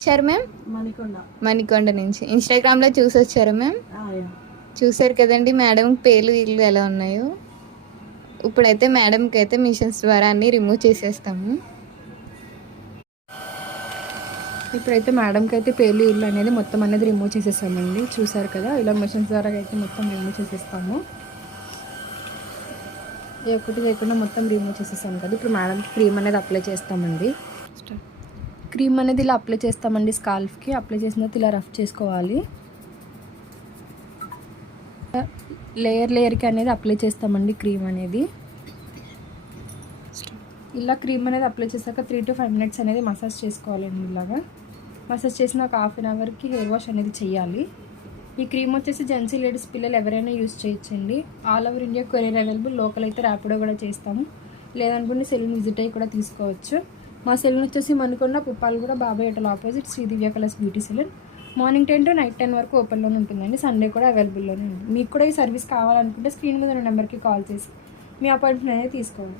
వచ్చారు మ్యామ్? మణికొండ నుంచి ఇన్స్టాగ్రామ్లో చూసి వచ్చారు మ్యామ్? చూసారు కదండి మేడం పేర్లు ఇల్లు ఎలా ఉన్నాయో. ఇప్పుడైతే మేడంకి అయితే మిషన్స్ ద్వారా అన్నీ రిమూవ్ చేసేస్తాము. ఇప్పుడైతే మేడంకి అయితే పేర్లు ఇల్లు అనేది మొత్తం అనేది రిమూవ్ చేసేస్తామండి. చూసారు కదా, ఇలా మిషన్స్ ద్వారా అయితే మొత్తం రిమూవ్ చేసేస్తాము. ఏ ఒక్కటి లేకుండా మొత్తం రిమూవ్ చేసేసాం కదా. ఇప్పుడు మేడంకి క్రీమ్ అనేది అప్లై చేస్తామండి. క్రీమ్ అనేది ఇలా అప్లై చేస్తామండి. స్కాల్ఫ్కి అప్లై చేసిన తర్వాత ఇలా రఫ్ చేసుకోవాలి. లేయర్కి అనేది అప్లై చేస్తామండి క్రీమ్ అనేది. ఇలా క్రీమ్ అనేది అప్లై చేశాక 3 to 5 minutes అనేది మసాజ్ చేసుకోవాలండి. ఇలాగా మసాజ్ చేసిన ఒక 1/2 hourకి హెయిర్ వాష్ అనేది చేయాలి. ఈ క్రీమ్ వచ్చేసి జెంట్స్ లేడీస్ పిల్లలు ఎవరైనా యూజ్ చేయొచ్చండి. All over India courier available. Local అయితే ర్యాపిడో కూడా చేస్తాము. లేదనుకుంటే సెలూన్ విజిట్ అయ్యి కూడా తీసుకోవచ్చు. మా సెలూన్ వచ్చేసి Manikonda Puppalaguda Babai hotel opposite Shri Divya colours beauty salon. Morning 10 to night 10 వరకు ఓపెన్లోనే ఉంటుందండి. సండే కూడా అవైలబుల్లోనే ఉంది. మీకు కూడా ఈ సర్వీస్ కావాలనుకుంటే స్క్రీన్ మీద ఉన్న నెంబర్కి కాల్ చేసి మీ అపాయింట్మెంట్ అనేది తీసుకోవాలి.